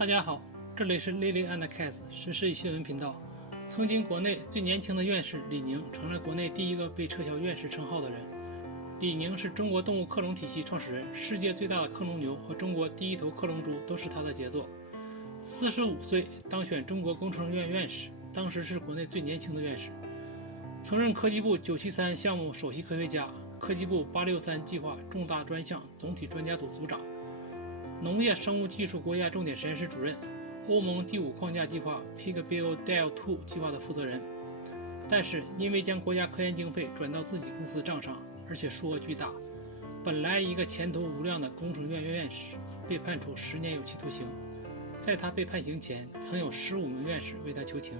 大家好，这里是 Lily and Cats 时事新闻频道。曾经国内最年轻的院士李宁成了国内第一个被撤销院士称号的人。李宁是中国动物克隆体系创始人，世界最大的克隆牛和中国第一头克隆猪都是他的杰作。45岁当选中国工程院院士，当时是国内最年轻的院士。曾任科技部973项目首席科学家，科技部863计划重大专项总体专家组组长，农业生物技术国家重点实验室主任，欧盟第5框架计划 Pig Bill Deal 2计划的负责人。但是因为将国家科研经费转到自己公司账上，而且数额巨大，本来一个前途无量的工程院院士被判处10年有期徒刑。在他被判刑前，曾有15名院士为他求情。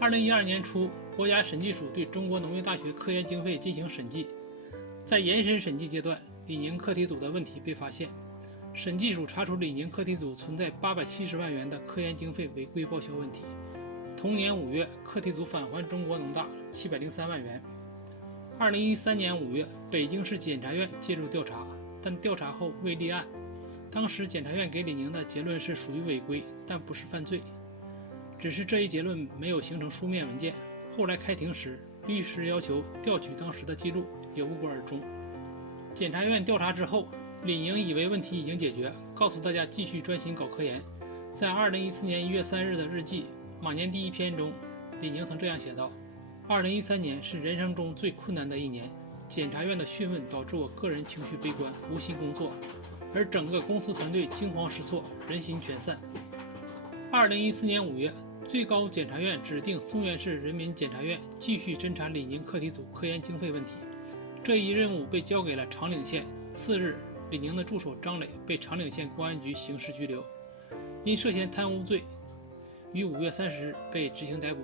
2012年初，国家审计署对中国农业大学科研经费进行审计，在延伸审计阶段，李宁课题组的问题被发现，审计署查出李宁课题组存在870万元的科研经费违规报销问题。同年5月，课题组返还中国农大703万元。2013年5月，北京市检察院介入调查，但调查后未立案。当时检察院给李宁的结论是属于违规，但不是犯罪，只是这一结论没有形成书面文件。后来开庭时，律师要求调取当时的记录，也无果而终。检察院调查之后，李宁以为问题已经解决，告诉大家继续专心搞科研。在2014年1月3日的日记马年第1篇中，李宁曾这样写道：2013年是人生中最困难的一年，检察院的讯问导致我个人情绪悲观，无心工作，而整个公司团队惊慌失措，人心全散。2014年5月，最高检察院指定松原市人民检察院继续侦查李宁课题组科研经费问题。这一任务被交给了长岭县。次日，李宁的助手张磊被长岭县公安局刑事拘留，因涉嫌贪污罪，于5月30日被执行逮捕。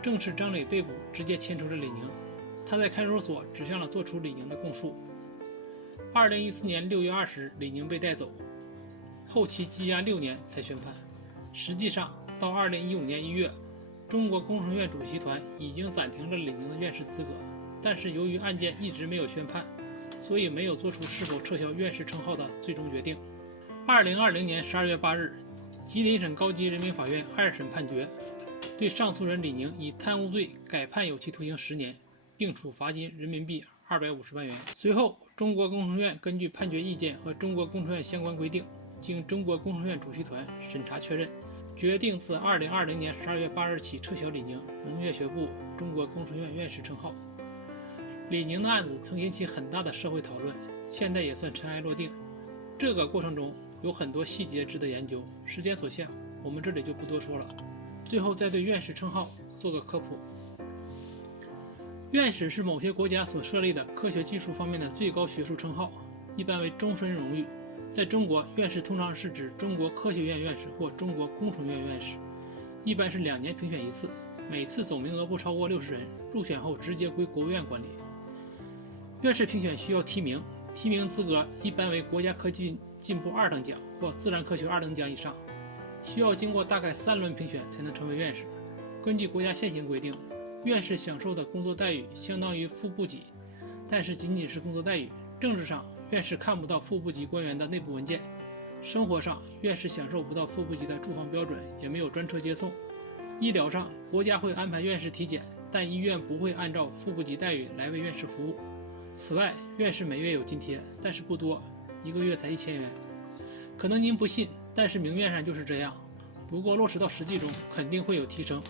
正是张磊被捕，直接牵扯着李宁。他在看守所指向了做出李宁的供述。2014年6月20日，李宁被带走，后期羁押6年才宣判。实际上，到2015年1月，中国工程院主席团已经暂停了李宁的院士资格，但是由于案件一直没有宣判，所以没有做出是否撤销院士称号的最终决定。2020年12月8日，吉林省高级人民法院2审判决，对上诉人李宁以贪污罪改判有期徒刑10年，并处罚金人民币250万元。随后，中国工程院根据判决意见和中国工程院相关规定，经中国工程院主席团审查确认，决定自2020年12月8日起撤销李宁农业学部中国工程院院士称号。李宁的案子曾引起很大的社会讨论，现在也算尘埃落定。这个过程中有很多细节值得研究，时间所限，我们这里就不多说了。最后再对院士称号做个科普。院士是某些国家所设立的科学技术方面的最高学术称号，一般为终身荣誉。在中国，院士通常是指中国科学院院士或中国工程院院士，一般是2年评选一次，每次总名额不超过60人，入选后直接归国务院管理。院士评选需要提名，提名资格一般为国家科技进步2等奖或自然科学2等奖以上，需要经过大概3轮评选才能成为院士。根据国家现行规定，院士享受的工作待遇相当于副部级，但是仅仅是工作待遇。政治上，院士看不到副部级官员的内部文件；生活上，院士享受不到副部级的住房标准，也没有专车接送；医疗上，国家会安排院士体检，但医院不会按照副部级待遇来为院士服务。此外，院士每月有津贴，但是不多，1个月才1000元。可能您不信，但是明面上就是这样。不过落实到实际中，肯定会有提升。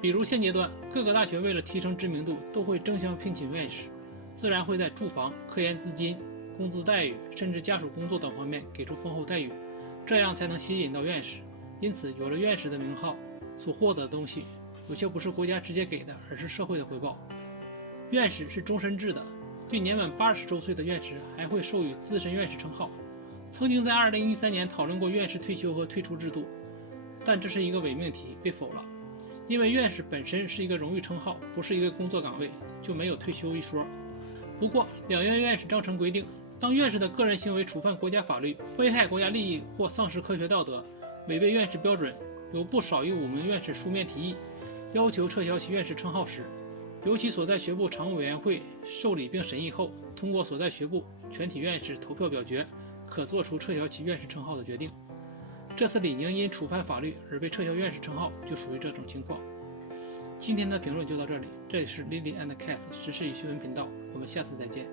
比如现阶段，各个大学为了提升知名度，都会争相聘请院士，自然会在住房、科研资金、工资待遇，甚至家属工作等方面给出丰厚待遇，这样才能吸引到院士。因此，有了院士的名号，所获得的东西，有些不是国家直接给的，而是社会的回报。院士是终身制的。对年满80周岁的院士还会授予资深院士称号。曾经在2013年讨论过院士退休和退出制度，但这是一个伪命题，被否了。因为院士本身是一个荣誉称号，不是一个工作岗位，就没有退休一说。不过，两院院士章程规定，当院士的个人行为触犯国家法律，危害国家利益或丧失科学道德，违背院士标准，有不少于5名院士书面提议，要求撤销其院士称号时，由其所在学部常务委员会受理并审议后，通过所在学部全体院士投票表决，可做出撤销其院士称号的决定。这次李宁因触犯法律而被撤销院士称号，就属于这种情况。今天的评论就到这里，这里是 Lily and Cats 时事与新闻频道，我们下次再见。